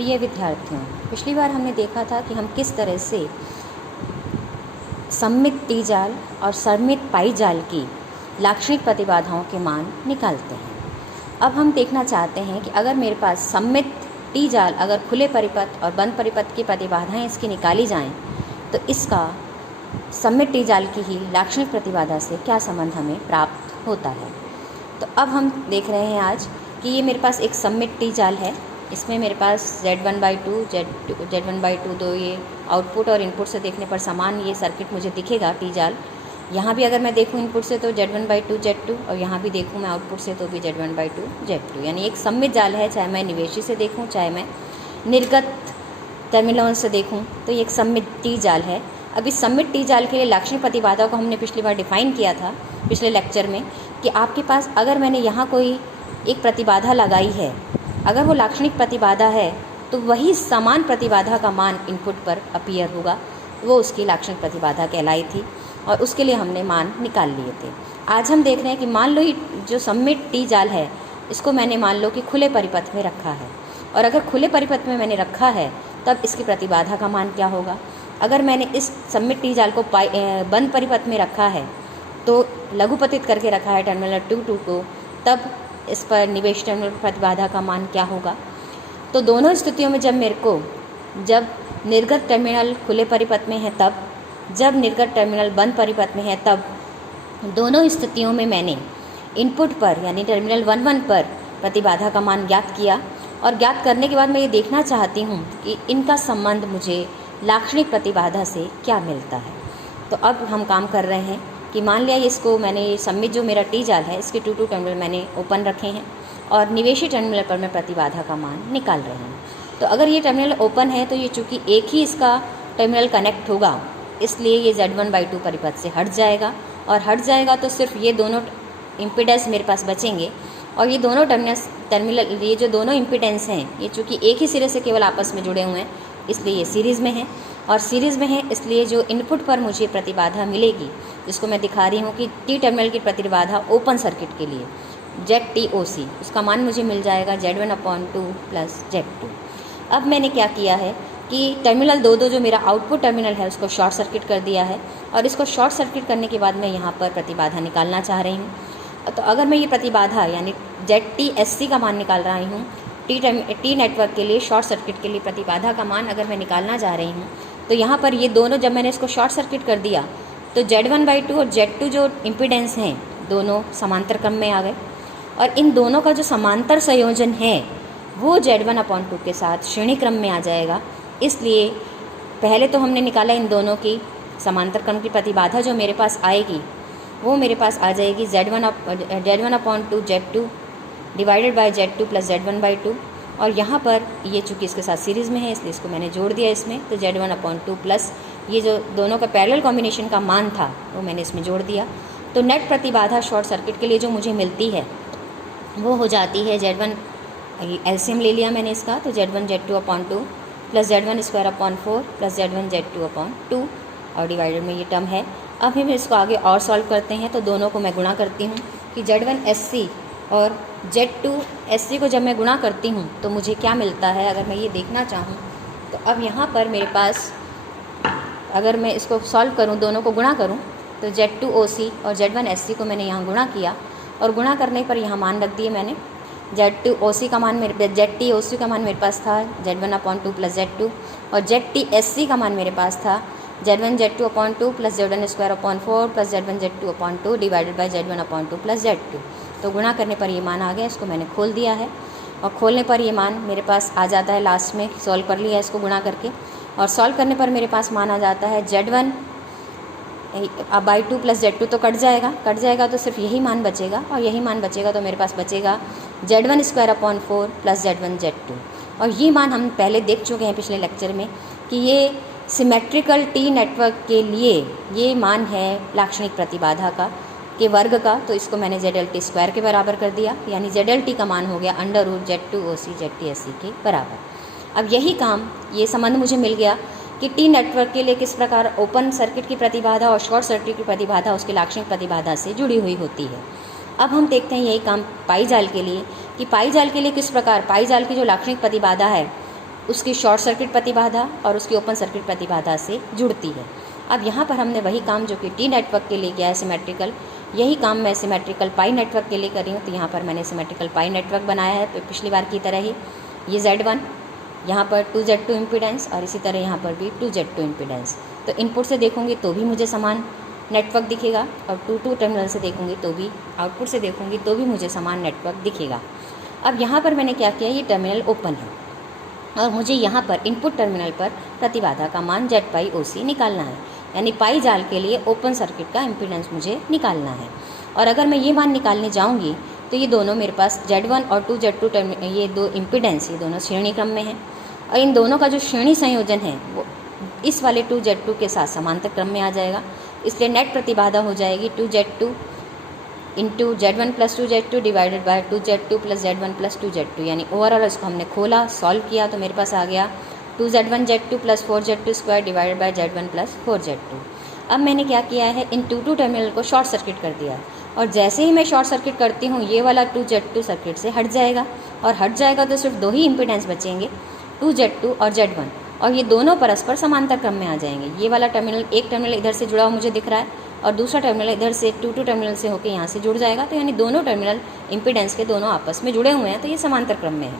प्रिय विद्यार्थियों, पिछली बार हमने देखा था कि हम किस तरह से सममित टी जाल और सममित पाई जाल की लाक्षणिक प्रतिबाधाओं के मान निकालते हैं। अब हम देखना चाहते हैं कि अगर मेरे पास सममित टी जाल अगर खुले परिपथ और बंद परिपथ की प्रतिबाधाएं इसकी निकाली जाएं, तो इसका सममित टी जाल की ही लाक्षणिक प्रतिबाधा से क्या संबंध हमें प्राप्त होता है। तो अब हम देख रहे हैं आज कि ये मेरे पास एक सममित टी जाल है। इसमें मेरे पास Z1/2 Z1/2 दो ये आउटपुट और इनपुट से देखने पर समान ये सर्किट मुझे दिखेगा टी जाल। यहाँ भी अगर मैं देखूँ इनपुट से तो Z1/2 Z2 और यहाँ भी देखूँ मैं आउटपुट से तो भी Z1/2 Z2, यानी एक सममित जाल है। चाहे मैं निवेशी से देखूँ चाहे मैं निर्गत टर्मिनलों से देखूँ तो ये एक सममित टी जाल है। अब इस सममित टी जाल के लिए लाक्षणिक प्रतिबाधा को हमने पिछली बार डिफाइन किया था पिछले लेक्चर में कि आपके पास अगर मैंने यहाँ कोई एक प्रतिबाधा लगाई है, अगर वो लाक्षणिक प्रतिबाधा है तो वही समान प्रतिबाधा का मान इनपुट पर अपीयर होगा, वो उसकी लाक्षणिक प्रतिबाधा कहलाई थी और उसके लिए हमने मान निकाल लिए थे। आज हम देख रहे हैं कि मान लो ये जो सममित टी जाल है इसको मैंने मान लो कि खुले परिपथ में रखा है, और अगर खुले परिपथ में मैंने रखा है तब इसकी प्रतिबाधा का मान क्या होगा। अगर मैंने इस सममित टी जाल को बंद परिपथ में रखा है तो लघुपतित करके रखा है टर्मिनल 2 को, तब इस पर निवेश टर्मिनल प्रतिबाधा का मान क्या होगा। तो दोनों स्थितियों में जब निर्गत टर्मिनल खुले परिपथ में है तब, जब निर्गत टर्मिनल बंद परिपथ में है तब, दोनों स्थितियों में मैंने इनपुट पर यानी टर्मिनल 1 पर प्रतिबाधा का मान ज्ञात किया, और ज्ञात करने के बाद मैं ये देखना चाहती हूँ कि इनका संबंध मुझे लाक्षणिक प्रतिबाधा से क्या मिलता है। तो अब हम काम कर रहे हैं कि मान लिया इसको मैंने सममित जो मेरा टी जाल है इसके 2 टर्मिनल मैंने ओपन रखे हैं और निवेशी टर्मिनल पर मैं प्रतिबाधा का मान निकाल रही हूँ। तो अगर ये टर्मिनल ओपन है तो ये चूँकि एक ही इसका टर्मिनल कनेक्ट होगा, इसलिए ये Z1/2 परिपथ से हट जाएगा, और हट जाएगा तो सिर्फ ये दोनों इम्पीडेंस मेरे पास बचेंगे। और ये दोनों टर्मिनल ये जो दोनों इम्पीडेंस हैं ये चूँकि एक ही सिरे से केवल आपस में जुड़े हुए हैं, इसलिए ये सीरीज़ में है, और सीरीज़ में है इसलिए जो इनपुट पर मुझे प्रतिबाधा मिलेगी, जिसको मैं दिखा रही हूँ कि टी टर्मिनल की प्रतिबाधा ओपन सर्किट के लिए ZTOC, उसका मान मुझे मिल जाएगा Z1/2 + Z2। अब मैंने क्या किया है कि टर्मिनल 2 जो मेरा आउटपुट टर्मिनल है उसको शॉर्ट सर्किट कर दिया है, और इसको शॉर्ट सर्किट करने के बाद मैं यहाँ पर प्रतिबाधा निकालना चाह रही हूँ। तो अगर मैं ये प्रतिबाधा यानी ZTSC का मान निकाल रही हूँ, टी नेटवर्क के लिए शॉर्ट सर्किट के लिए प्रतिबाधा का मान अगर मैं निकालना चाह रही हूँ, तो यहाँ पर ये दोनों जब मैंने इसको शॉर्ट सर्किट कर दिया तो Z1/2 और Z2 जो इम्पीडेंस हैं दोनों समांतर क्रम में आ गए, और इन दोनों का जो समांतर संयोजन है वो Z1/2 के साथ श्रेणी क्रम में आ जाएगा। इसलिए पहले तो हमने निकाला इन दोनों की समांतर क्रम की प्रतिबाधा, जो मेरे पास आएगी वो मेरे पास आ जाएगी Z1/2 Z2 divided by Z2 + Z1/2, और यहाँ पर ये चूँकि इसके साथ सीरीज़ में है इसलिए इसको मैंने जोड़ दिया इसमें, तो Z1/2 प्लस ये जो दोनों का पैरेलल कॉम्बिनेशन का मान था वो मैंने इसमें जोड़ दिया। तो नेट प्रतिबाधा शॉर्ट सर्किट के लिए जो मुझे मिलती है वो हो जाती है Z1 एलसीएम ले लिया मैंने इसका, तो Z1 Z2/2 + Z1² + Z1 Z2/2 और डिवाइडेड में ये टर्म है। अब हम इसको आगे और सॉल्व करते हैं, तो दोनों को मैं गुणा करती हूँ कि Z1SC और Z2SC को जब मैं गुणा करती हूँ तो मुझे क्या मिलता है, अगर मैं ये देखना चाहूँ तो अब यहाँ पर मेरे पास अगर मैं इसको सॉल्व करूँ, दोनों को गुणा करूँ, तो Z2OC और Z1SC को मैंने यहाँ गुणा किया, और गुणा करने पर यहाँ मान रख दिए मैंने। ZTOC का मान मेरे पास था Z1/2 + Z2, और ZTSC का मान मेरे पास था Z1 Z2/2 + Z1² + Z1 Z2/2 divided by Z1/2 + Z2। तो गुणा करने पर ये मान आ गया, इसको मैंने खोल दिया है, और खोलने पर ये मान मेरे पास आ जाता है। लास्ट में सॉल्व कर लिया इसको गुणा करके, और सॉल्व करने पर मेरे पास मान आ जाता है Z1/2 + Z2 तो कट जाएगा तो सिर्फ यही मान बचेगा, और यही मान बचेगा तो मेरे पास बचेगा Z1² + Z1 Z2। और ये मान हम पहले देख चुके हैं पिछले लेक्चर में कि ये सिमेट्रिकल टी नेटवर्क के लिए ये मान है लाक्षणिक प्रतिबाधा के वर्ग का, तो इसको मैंने ZLT² के बराबर कर दिया, यानी ZLT का मान हो गया √Z2OC ZTSC के बराबर। अब यही काम ये संबंध मुझे मिल गया कि टी नेटवर्क के लिए किस प्रकार ओपन सर्किट की प्रतिबाधा और शॉर्ट सर्किट की प्रतिबाधा उसकी लाक्षणिक प्रतिबाधा से जुड़ी हुई होती है। अब हम देखते हैं यही काम पाई जाल के लिए कि पाई जाल के लिए किस प्रकार पाई जाल की जो लाक्षणिक प्रतिबाधा है उसकी शॉर्ट सर्किट प्रतिबाधा और उसकी ओपन सर्किट प्रतिबाधा से जुड़ती है। अब यहाँ पर हमने वही काम जो कि टी नेटवर्क के लिए किया है सिमेट्रिकल, यही काम मैं सिमेट्रिकल पाई नेटवर्क के लिए कर रही हूँ। तो यहाँ पर मैंने सिमेट्रिकल पाई नेटवर्क बनाया है पिछली बार की तरह ही। ये Z1, यहाँ पर 2Z2 इम्पीडेंस और इसी तरह यहाँ पर भी 2Z2 इम्पीडेंस। तो इनपुट से देखूँगी तो भी मुझे समान नेटवर्क दिखेगा और 2 टर्मिनल से देखूँगी तो भी, आउटपुट से देखूँगी तो भी मुझे समान नेटवर्क दिखेगा। अब यहाँ पर मैंने क्या किया, ये टर्मिनल ओपन है और मुझे यहाँ पर इनपुट टर्मिनल पर प्रतिबाधा का मान Z पाई OC निकालना है, यानी पाई जाल के लिए ओपन सर्किट का इम्पीडेंस मुझे निकालना है। और अगर मैं ये मान निकालने जाऊँगी तो ये दोनों मेरे पास Z1 और 2Z2 ये दो इम्पीडेंस, ये दोनों श्रेणी क्रम में हैं और इन दोनों का जो श्रेणी संयोजन है वो इस वाले 2Z2 के साथ समांतर क्रम में आ जाएगा। इसलिए नेट प्रतिबाधा हो जाएगी 2Z2 into Z1 plus 2Z2 divided by 2Z2 plus Z1 plus 2Z2, यानी ओवरऑल इसको हमने खोला, सॉल्व किया तो मेरे पास आ गया 2Z1 Z2 plus 4Z2 square divided by Z1 plus 4Z2। अब मैंने क्या किया है, इन 2 टर्मिनल को शॉर्ट सर्किट कर दिया है और जैसे ही मैं शॉर्ट सर्किट करती हूँ ये वाला 2Z2 सर्किट से हट जाएगा और हट जाएगा तो सिर्फ 2 ही इम्पीडेंस बचेंगे, 2Z2 और Z1, और ये दोनों परस्पर समांतर क्रम में आ जाएंगे। ये वाला टर्मिनल, एक टर्मिनल इधर से जुड़ा हुआ मुझे दिख रहा है और दूसरा टर्मिनल इधर से 2 टर्मिनल से होकर यहाँ से जुड़ जाएगा। तो यानी दोनों टर्मिनल इम्पीडेंस के दोनों आपस में जुड़े हुए हैं, तो ये समांतर क्रम में है।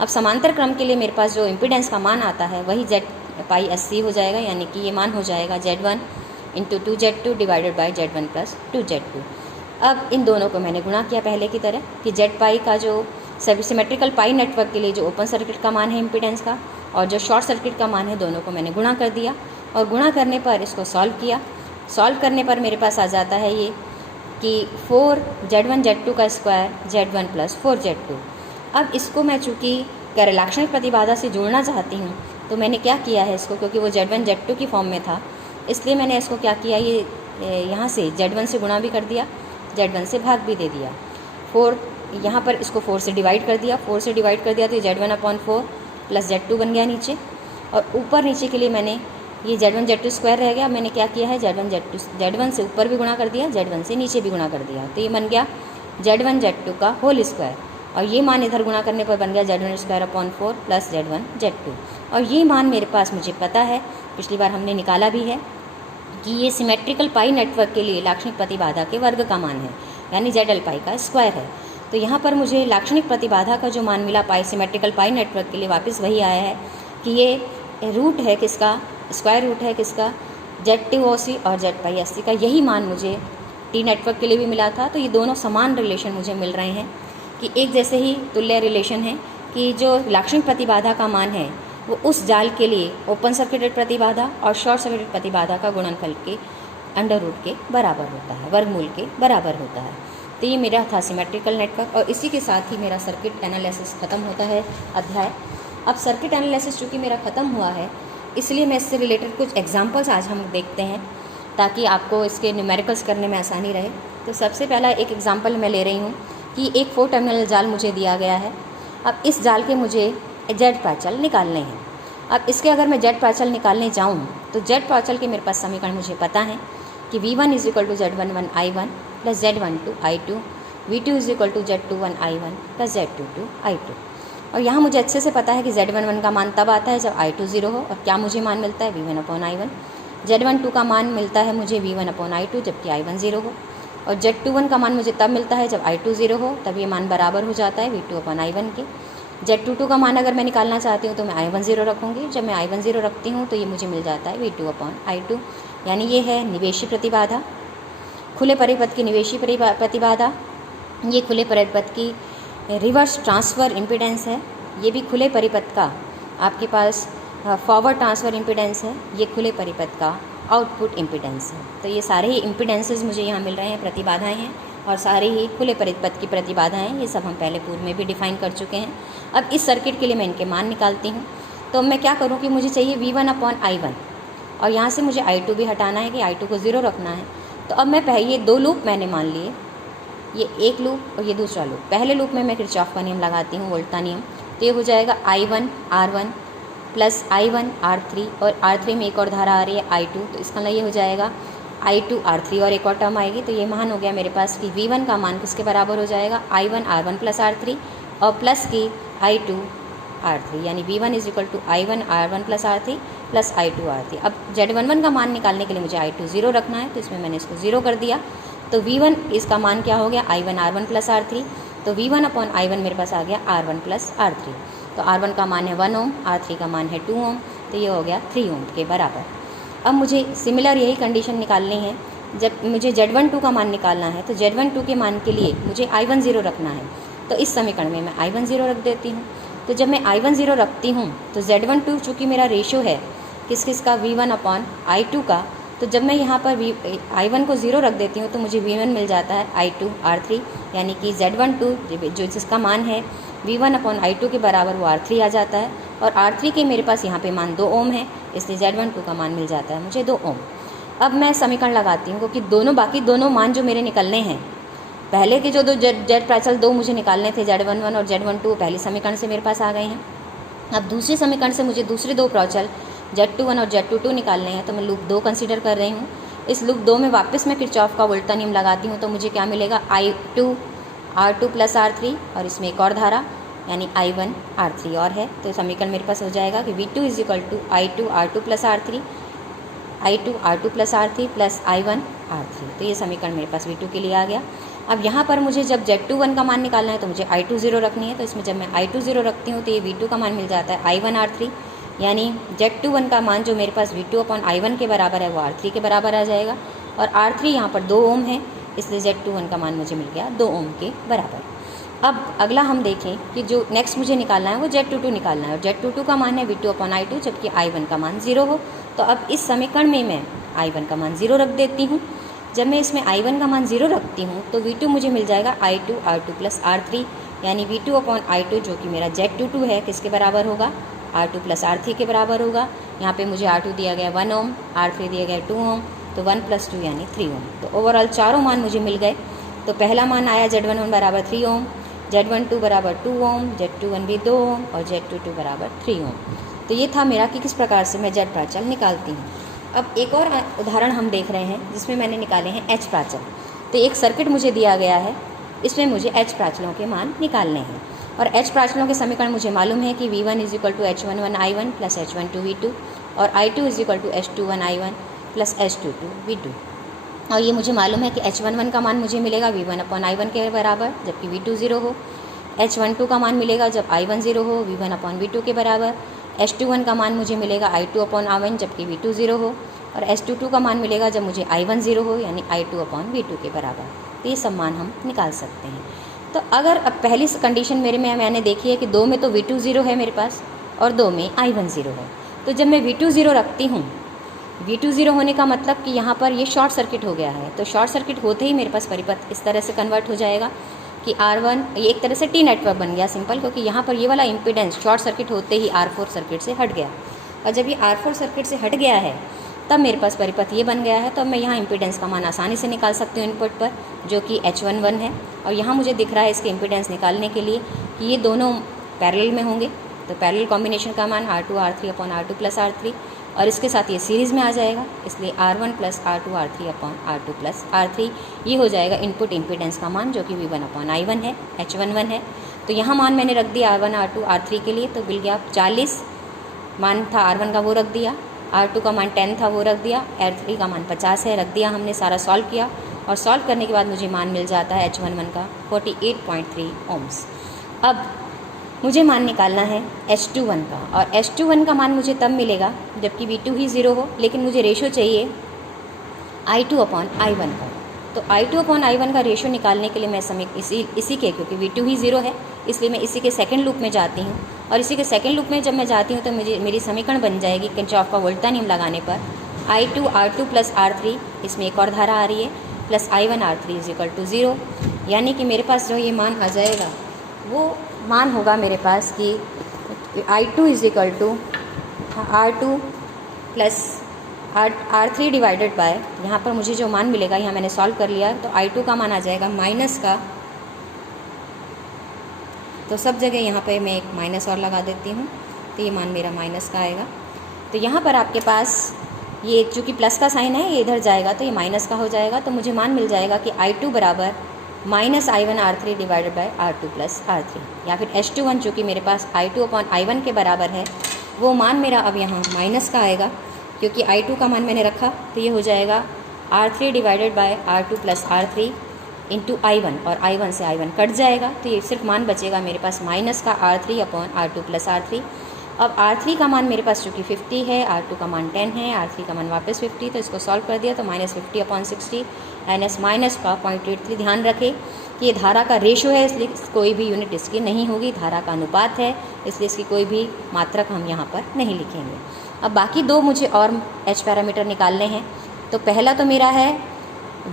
अब समांतर क्रम के लिए मेरे पास जो इम्पीडेंस का मान आता है वही Z पाई अस्सी हो जाएगा, यानी कि ये मान हो जाएगा Z1 into 2Z2 divided by Z1 plus 2Z2। अब इन दोनों को मैंने गुणा किया पहले की तरह कि Z पाई का जो सिमेट्रिकल पाई नेटवर्क के लिए जो ओपन सर्किट का मान है इम्पीडेंस का और जो शॉर्ट सर्किट का मान है, दोनों को मैंने गुणा कर दिया और गुणा करने पर इसको सॉल्व किया। सॉल्व करने पर मेरे पास आ जाता है ये कि 4Z1 Z2 का स्क्वायर Z1 प्लस 4Z2। अब इसको मैं चूँकि लाक्षणिक प्रतिबाधा से जोड़ना चाहती हूँ तो मैंने क्या किया है इसको, क्योंकि वो Z1 Z2 की फॉर्म में था इसलिए मैंने इसको क्या किया, ये यहाँ से Z1 से गुणा भी कर दिया, Z1 से भाग भी दे दिया। 4 यहाँ पर इसको 4 से डिवाइड कर दिया, 4 से डिवाइड कर दिया तो ये Z1/4 प्लस Z2 बन गया नीचे, और ऊपर नीचे के लिए मैंने ये Z1 Z2 स्क्वायर रह गया। मैंने क्या किया है, Z1 से ऊपर भी गुणा कर दिया, Z1 से नीचे भी गुणा कर दिया, तो ये बन गया Z1 Z2 का होल स्क्वायर, और ये मान इधर गुणा करने पर बन गया Z1/4 प्लस Z1 Z2। और ये मान मेरे पास मुझे पता है, पिछली बार हमने निकाला भी है कि ये सिमेट्रिकल पाई नेटवर्क के लिए लाक्षणिक प्रतिबाधा के वर्ग का मान है, यानी ZL पाई का स्क्वायर है। तो यहाँ पर मुझे लाक्षणिक प्रतिबाधा का जो मान मिला पाई सिमेट्रिकल पाई नेटवर्क के लिए वापस वही आया है कि ये रूट है किसका, स्क्वायर रूट है किसका, Z2OC और Z पाई अस्सी का। यही मान मुझे टी नेटवर्क के लिए भी मिला था। तो ये दोनों समान रिलेशन मुझे मिल रहे हैं कि एक जैसे ही तुल्य रिलेशन है कि जो लाक्षणिक प्रतिबाधा का मान है वो उस जाल के लिए ओपन सर्किटेड प्रतिबाधा और शॉर्ट सर्किटेड प्रतिबाधा का गुणनफल के अंडर रूट के बराबर होता है, वर्गमूल के बराबर होता है। तो ये मेरा था सिमेट्रिकल नेटवर्क, और इसी के साथ ही मेरा सर्किट एनालिसिस ख़त्म होता है अध्याय। अब सर्किट एनालिसिस चूँकि मेरा ख़त्म हुआ है इसलिए मैं इससे रिलेटेड कुछ एग्जांपल्स आज हम देखते हैं ताकि आपको इसके न्यूमेरिकल्स करने में आसानी रहे। तो सबसे पहला एक एग्जांपल मैं ले रही हूँ कि एक 4 टर्मिनल जाल मुझे दिया गया है। अब इस जाल के मुझे Z प्राचल निकालने हैं। अब इसके अगर मैं Z प्राचल निकालने जाऊँ तो Z प्राचल के मेरे पास समीकरण मुझे पता है कि V1 is equal to Z11 I1 plus Z12 I2, V2 is equal to Z21 I1 plus Z22 I2। और यहाँ मुझे अच्छे से पता है कि Z11 का मान तब आता है जब I2 0 हो, और क्या मुझे मान मिलता है V1/I1। Z12 का मान मिलता है मुझे V1/I2 जबकि I1 0 हो, और Z21 का मान मुझे तब मिलता है जब I2 0 हो, तब ये मान बराबर हो जाता है V2/I1 के। Z22 का मान अगर मैं निकालना चाहती हूँ तो मैं I1 0 रखूँगी, जब मैं I1 0 रखती हूँ तो ये मुझे मिल जाता है V2/I2, यानी ये है निवेशी प्रतिबाधा, खुले परिपथ की निवेशी प्रतिबाधा। ये खुले परिपथ की रिवर्स ट्रांसफ़र इम्पीडेंस है, ये भी खुले परिपथ का आपके पास फॉरवर्ड ट्रांसफ़र इम्पीडेंस है, ये खुले परिपथ का आउटपुट इम्पीडेंस है। तो ये सारे ही इम्पीडेंसेस मुझे यहाँ मिल रहे हैं, प्रतिबाधाएं हैं, और सारे ही खुले परिपथ की प्रतिबाधाएं हैं। ये सब हम पहले पूर्व में भी डिफ़ाइन कर चुके हैं। अब इस सर्किट के लिए मैं इनके मान निकालती हूँ। तो मैं क्या करूँ कि मुझे चाहिए V1/I1, और यहाँ से मुझे I2 भी हटाना है कि I2 को 0 रखना है। तो अब मैं ये 2 लूप मैंने मान लिए, ये एक लूप और ये दूसरा लूप। पहले लूप में मैं किरचॉफ का नियम लगाती हूँ, वोल्टा नियम। तो ये हो जाएगा I1 R1 plus I1 R3, और R3 में एक और धारा आ रही है I2, तो इसका ये हो जाएगा I2 R3 और एक और टर्म आएगी। तो ये मान हो गया मेरे पास कि V1 का मान किसके बराबर हो जाएगा, I1 R1 प्लस R3 और प्लस की I2 R3, यानी V1 is equal to I1 R1 plus R3 plus I2 R3। अब Z11 का मान निकालने के लिए मुझे I2 0 रखना है, तो इसमें मैंने इसको 0 कर दिया। तो V1 इसका मान क्या हो गया, I1 R1 प्लस R3। तो V1 अपॉन I1 मेरे पास आ गया R1 प्लस R3। तो R1 का मान है 1 ओम, R3 का मान है 2 ओम, तो ये हो गया 3 ओम के बराबर। अब मुझे सिमिलर यही कंडीशन निकालनी है। जब मुझे Z12 का मान निकालना है तो Z12 के मान के लिए मुझे I1 0 रखना है। तो इस समीकरण में मैं I1 0 रख देती हूँ। तो जब मैं I1 0 रखती हूँ तो Z12 चूँकि मेरा रेशो है किस किस का, V1 अपॉन I2 का, तो जब मैं यहाँ पर I1 को 0 रख देती हूँ तो मुझे V1 मिल जाता है I2 R3, यानी कि Z12 जो जिसका मान है V1 अपॉन I2 के बराबर वो R3 आ जाता है। और R3 के मेरे पास यहाँ पे मान 2 ओम है, इसलिए Z12 का मान मिल जाता है मुझे 2 ओम। अब मैं समीकरण लगाती हूँ क्योंकि बाकी दोनों मान जो मेरे निकलने हैं, पहले के जो दो जेड प्राचल 2 मुझे निकालने थे Z11 और Z12, पहले समीकरण से मेरे पास आ गए हैं। अब दूसरे समीकरण से मुझे दूसरे 2 प्राचल Z21 और Z22 निकालने हैं, तो मैं लूप 2 कंसीडर कर रही हूँ। इस लूप 2 में वापस मैं किरचॉफ का वोल्टा नियम लगाती हूँ, तो मुझे क्या मिलेगा, I2 R2 प्लस R3 और इसमें एक और धारा यानी I1 R3 और है। तो समीकरण मेरे पास हो जाएगा कि V2 is equal to I2 R2 plus R3, I2 R2 plus R3 plus I1 R3। तो ये समीकरण मेरे पास V2 के लिए आ गया। अब यहाँ पर मुझे जब Z21 का मान निकालना है तो मुझे I2 0 रखनी है। तो इसमें जब मैं I2 0 रखती हूँ तो ये V2 का मान मिल जाता है I1 R3, यानी Z21 का मान जो मेरे पास V2 अपॉन I1 के बराबर है वो R3 के बराबर आ जाएगा। और R3 यहाँ पर 2 ओम है, इसलिए Z21 का मान मुझे मिल गया 2 ओम के बराबर। अब अगला हम देखें कि जो नेक्स्ट मुझे निकालना है वो Z22 निकालना है। और Z22 का मान है V2 अपॉन I2, जबकि I1 का मान 0 हो। तो अब इस समीकरण में मैं I1 का मान 0 रख देती हूँ। जब मैं इसमें I1 का मान 0 रखती हूँ तो V2 मुझे मिल जाएगा I2 R2 प्लस R3, यानी V2 अपॉन I2 जो कि मेरा Z22 है किसके बराबर होगा, R2 प्लस R3 के बराबर होगा। यहाँ पे मुझे R2 दिया गया 1 ओम, R3 दिया गया 2 ओम, तो 1 प्लस 2 यानी 3 ओम। तो ओवरऑल चारों मान मुझे मिल गए। तो पहला मान आया Z11 बराबर 3 ओम, Z12 बराबर 2 ओम, Z21 भी 2 ओम और Z22 बराबर 3 ओम। तो ये था मेरा कि किस प्रकार से मैं Z प्राचल निकालती हूँ। अब एक और उदाहरण हम देख रहे हैं जिसमें मैंने निकाले हैं H प्राचल। तो एक सर्किट मुझे दिया गया है, इसमें मुझे H प्राचलों के मान निकालने हैं। और H प्राचलों के समीकरण मुझे मालूम है कि V1 is equal to H11 I1 plus H12 V2 और I2 is equal to H21 I1 plus H22 V2। और ये मुझे मालूम है कि H11 का मान मुझे मिलेगा V1 अपॉन I1 के बराबर, जबकि V2 0 हो। H12 का मान मिलेगा जब I1 0 हो, V1 अपॉन V2 के बराबर। H21 का मान मुझे मिलेगा I2 अपॉन I1 जबकि V2 0 हो। और H22 का मान मिलेगा जब मुझे I1 0 हो, यानी I2 अपॉन V2 के बराबर। तो ये सब मान हम निकाल सकते हैं। तो अगर अब पहली कंडीशन मेरे में मैंने देखी है कि 2 में तो V2 0 है मेरे पास और 2 में I1 0 है। तो जब मैं V2 0 रखती हूँ, V2 0 होने का मतलब कि यहाँ पर ये शॉर्ट सर्किट हो गया है। तो शॉर्ट सर्किट होते ही मेरे पास परिपथ इस तरह से कन्वर्ट हो जाएगा कि R1 ये एक तरह से T नेटवर्क बन गया सिंपल, क्योंकि यहाँ पर ये वाला इम्पीडेंस शॉर्ट सर्किट होते ही R4 सर्किट से हट गया। और जब ये R4 सर्किट से हट गया है तब मेरे पास परिपथ ये बन गया है। तो अब मैं यहाँ इम्पीडेंस का मान आसानी से निकाल सकती हूँ इनपुट पर, जो कि H11 है। और यहाँ मुझे दिख रहा है इसके इम्पीडेंस निकालने के लिए कि ये दोनों पैरेलल में होंगे। तो पैरेलल कॉम्बिनेशन का मान R2 R3 upon R2 plus R3, और इसके साथ ये सीरीज़ में आ जाएगा, इसलिए R1 plus R2 R3 upon R2 plus R3। ये हो जाएगा इनपुट इम्पीडेंस का मान, जो कि V1 अपॉन I1 है, H11 है। तो यहाँ मान मैंने रख दिया R1 R2 R3 के लिए, तो मिल गया 40 मान था R1 का वो रख दिया, R2 का मान 10 था वो रख दिया, R3 का मान 50 है रख दिया हमने, सारा सॉल्व किया। और सॉल्व करने के बाद मुझे मान मिल जाता है H11 का 48.3 ओम्स। अब मुझे मान निकालना है H21 का, और H21 का मान मुझे तब मिलेगा जबकि V2 ही 0 हो, लेकिन मुझे रेशो चाहिए I2 अपॉन I1 का। तो I2 अपॉन I1 का रेशो निकालने के लिए मैं इसी के, क्योंकि V2 ही 0 है इसलिए मैं इसी के सेकंड लूप में जाती हूँ। और इसी के सेकंड लूप में जब मैं जाती हूँ तो मेरी समीकरण बन जाएगी किरचॉफ का वोल्टा नियम लगाने पर I2 R2 प्लस R3, इसमें एक और धारा आ रही है, plus I1 R3 is equal to 0। यानी कि मेरे पास जो ये मान आ जाएगा वो मान होगा मेरे पास कि I2 is equal to R2 plus R3 divided by, यहाँ पर मुझे जो मान मिलेगा यहाँ मैंने सॉल्व कर लिया। तो I2 का मान आ जाएगा माइनस का, तो सब जगह यहाँ पे मैं एक माइनस और लगा देती हूँ, तो ये मान मेरा माइनस का आएगा। तो यहाँ पर आपके पास ये चूँकि प्लस का साइन है ये इधर जाएगा तो ये माइनस का हो जाएगा। तो मुझे मान मिल जाएगा कि I2 बराबर minus I1 R3 divided bye R2 plus R3, या फिर H21 जो कि मेरे पास I2 अपॉन I1 के बराबर है, वो मान मेरा अब यहाँ माइनस का आएगा, क्योंकि I2 का मान मैंने रखा, तो ये हो जाएगा R3 divided bye R2 plus R3 into I1, और I1 से I1 कट जाएगा, तो ये सिर्फ मान बचेगा मेरे पास माइनस का R3 upon R2 plus R3। अब R3 का मान मेरे पास चूँकि 50 है, R2 का मान 10 है, R3 का मान वापस 50, तो इसको सॉल्व कर दिया तो माइनस 50 अपॉन 60 माइनस माइनस का 0.83। ध्यान रखें कि ये धारा का रेशो है, इसलिए कोई भी यूनिट इसकी नहीं होगी, धारा का अनुपात है, इसलिए इसकी कोई भी मात्रक हम यहाँ पर नहीं लिखेंगे। अब बाकी दो मुझे और H पैरामीटर निकालने हैं। तो पहला तो मेरा है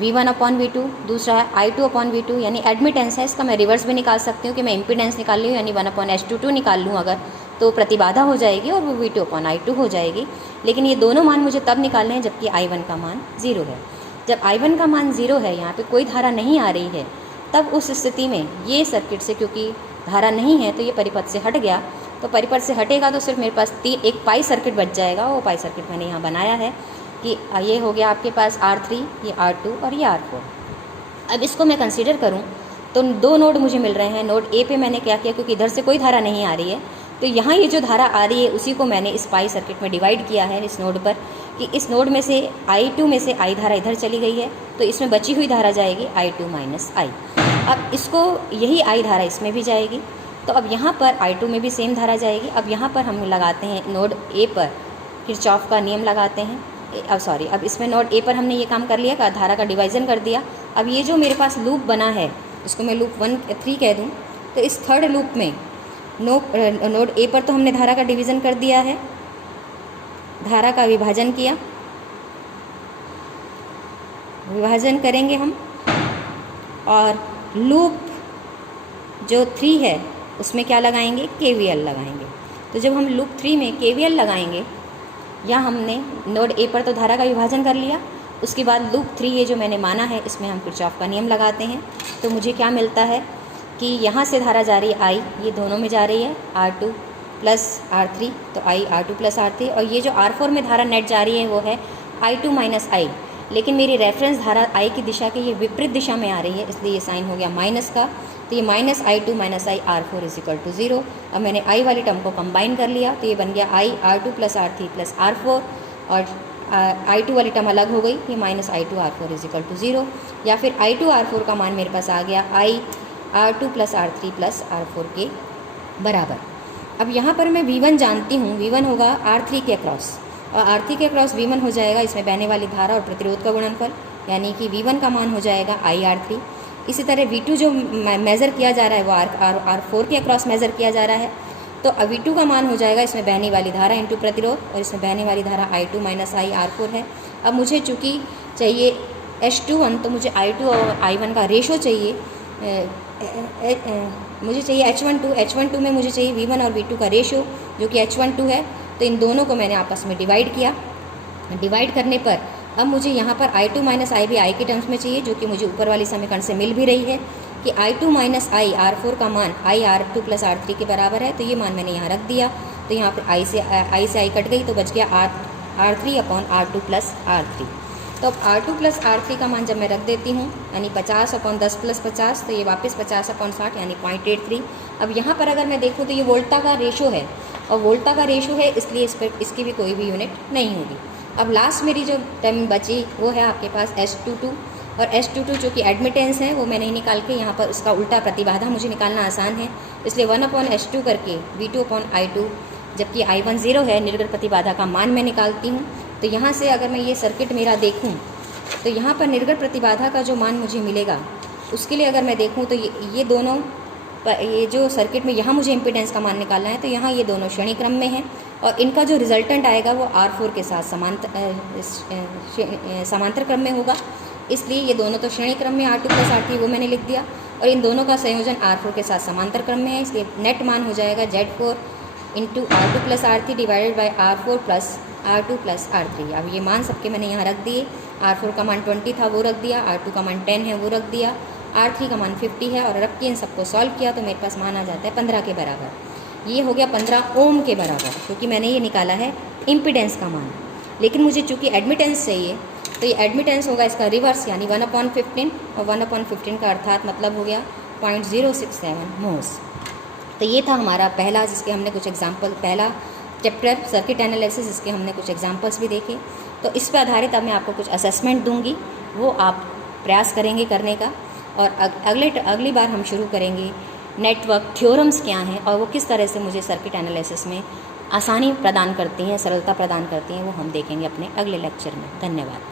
V1 अपॉन V2, दूसरा है I2 अपॉन V2, यानी एडमिटेंस है। इसका मैं रिवर्स भी निकाल सकती हूँ कि मैं इम्पीडेंस निकाल ली हूँ, यानी 1 अपॉन H22 निकाल लूँ अगर, तो प्रतिबाधा हो जाएगी और वो V2 अपॉन I2 हो जाएगी। लेकिन ये दोनों मान मुझे तब निकालने हैं जबकि I1 का मान 0 है। जब I1 का मान 0 है, यहाँ पे कोई धारा नहीं आ रही है, तब उस स्थिति में ये सर्किट से, क्योंकि धारा नहीं है तो ये परिपथ से हट गया, तो परिपथ से हटेगा तो सिर्फ मेरे पास एक पाई सर्किट बच जाएगा। वो पाई सर्किट मैंने यहाँ बनाया है कि ये हो गया आपके पास R3, ये R2 और ये R4। अब इसको मैं कंसीडर करूँ तो दो नोड मुझे मिल रहे हैं। नोड ए पे मैंने क्या किया, क्योंकि इधर से कोई धारा नहीं आ रही है, तो यहाँ ये जो धारा आ रही है उसी को मैंने इस पाई सर्किट में डिवाइड किया है इस नोड पर, कि इस नोड में से I2 में से I धारा इधर चली गई है, तो इसमें बची हुई धारा जाएगी I2 माइनस I। अब इसको यही I धारा इसमें भी जाएगी, तो अब यहाँ पर I2 में भी सेम धारा जाएगी। अब यहाँ पर हम लगाते हैं नोड ए पर किरचॉफ का नियम लगाते हैं। अब इसमें नोड ए पर हमने ये काम कर लिया, धारा का डिवाइजन कर दिया। अब ये जो मेरे पास लूप बना है, इसको मैं लूप 3 कह दूँ, तो इस थर्ड लूप में नोड ए पर तो हमने धारा का डिवीज़न कर दिया है, धारा का विभाजन किया, विभाजन करेंगे हम, और लूप जो 3 है उसमें क्या लगाएंगे, KVL लगाएंगे। तो जब हम लूप 3 में KVL लगाएंगे, या हमने नोड ए पर तो धारा का विभाजन कर लिया, उसके बाद लूप 3 ये जो मैंने माना है इसमें हम किरचॉफ का नियम लगाते हैं, तो मुझे क्या मिलता है कि यहाँ से धारा जा रही है I, ये दोनों में जा रही है R2 प्लस R3, तो I R2 प्लस R3, और ये जो R4 में धारा नेट जा रही है वो है I2 माइनस I, लेकिन मेरी रेफरेंस धारा I की दिशा के ये विपरीत दिशा में आ रही है, इसलिए ये साइन हो गया माइनस का, तो ये minus I2 minus I R4 is equal to 0। अब मैंने I वाली टर्म को कंबाइन कर लिया, तो ये बन गया I R2 plus R3 plus R4, और I2 वाली टर्म अलग हो गई, ये minus I2 R4 is equal to 0, या फिर I2 R4 का मान मेरे पास आ गया I R2 plus R3 plus R4 के बराबर। अब यहाँ पर मैं V1 जानती हूँ, V1 होगा R3 के क्रॉस, और R3 के क्रॉस V1 हो जाएगा इसमें बहने वाली धारा और प्रतिरोध का गुणनफल, यानी कि V1 का मान हो जाएगा I R3। इसी तरह V2 जो मेज़र किया जा रहा है वो R4 के क्रॉस मेज़र किया जा रहा है, तो V2 का मान हो जाएगा इसमें बहने वाली धारा इंटू प्रतिरोध, और इसमें बहने वाली धारा I2 माइनस I R4 है। अब मुझे चूँकि चाहिए H21, तो मुझे I2 और I1 का रेशो चाहिए, मुझे चाहिए H12 में मुझे चाहिए V1 और V2 का रेशो जो कि H12 है, तो इन दोनों को मैंने आपस में डिवाइड किया। डिवाइड करने पर अब मुझे यहाँ पर I2 माइनस I भी I के टर्म्स में चाहिए, जो कि मुझे ऊपर वाली समीकरण से मिल भी रही है कि I2 माइनस I R4 का मान I R2 प्लस R3 के बराबर है, तो ये मान मैंने यहाँ रख दिया। तो यहाँ पर I से I कट गई, तो बच गया R3 upon R2 plus R3। तो अब R2 प्लस R3 का मान जब मैं रख देती हूँ, यानी 50 अपॉन 10 प्लस 50, तो ये वापस 50 अपॉन 60 यानी 0.83। अब यहाँ पर अगर मैं देखूँ तो ये वोल्टा का रेशो है, और वोल्टा का रेशो है इसलिए इस पर इसकी भी कोई भी यूनिट नहीं होगी। अब लास्ट मेरी जो टर्म बची वो है आपके पास H22, और H22 जो कि एडमिटेंस है वो मैं नहीं निकाल के यहाँ पर उसका उल्टा प्रतिबाधा मुझे निकालना आसान है, इसलिए 1 अपॉन H2 करके V2 अपॉन I2, जबकि I1 0 है, निर्गत प्रतिबाधा का मान मैं निकालती हूँ। तो यहाँ से अगर मैं ये सर्किट मेरा देखूँ तो यहाँ पर निर्गत प्रतिबाधा का जो मान मुझे मिलेगा उसके लिए अगर मैं देखूँ तो ये दोनों, ये जो सर्किट में यहाँ मुझे इम्पीडेंस का मान निकालना है, तो यहाँ ये दोनों श्रेणी क्रम में हैं, और इनका जो रिजल्टेंट आएगा वो R4 के साथ समांतर क्रम में होगा, इसलिए ये दोनों तो श्रेणी क्रम में R2 प्लस R3 वो मैंने लिख दिया, और इन दोनों का संयोजन R4 के साथ समांतर क्रम में है, इसलिए नेट मान हो जाएगा Z4 into R2 plus R3 divided by R4 plus R2 plus R3। अब ये मान सबके मैंने यहाँ रख दिए। R4 का मान 20 था वो रख दिया, R2 का मान 10 है वो रख दिया, R3 का मान 50 है, और रख के इन सबको सॉल्व किया तो मेरे पास मान आ जाता है 15 के बराबर। ये हो गया 15 ओम के बराबर, क्योंकि मैंने ये निकाला है इम्पीडेंस का मान। लेकिन मुझे चूँकि एडमिटेंस चाहिए, तो ये एडमिटेंस होगा इसका रिवर्स यानी 1/15 और 1/15 का अर्थात मतलब हो गया 0.067 मोल्स। तो ये था हमारा पहला जिसके हमने कुछ एग्जाम्पल, पहला चैप्टर सर्किट एनालिसिस, इसके हमने कुछ एग्जाम्पल्स भी देखे। तो इस पर आधारित अब मैं आपको कुछ असेसमेंट दूंगी, वो आप प्रयास करेंगे करने का। और अगली बार हम शुरू करेंगे नेटवर्क थ्योरम्स क्या हैं और वो किस तरह से मुझे सर्किट एनालिसिस में आसानी प्रदान करती हैं, सरलता प्रदान करती हैं, वो हम देखेंगे अपने अगले लेक्चर में। धन्यवाद।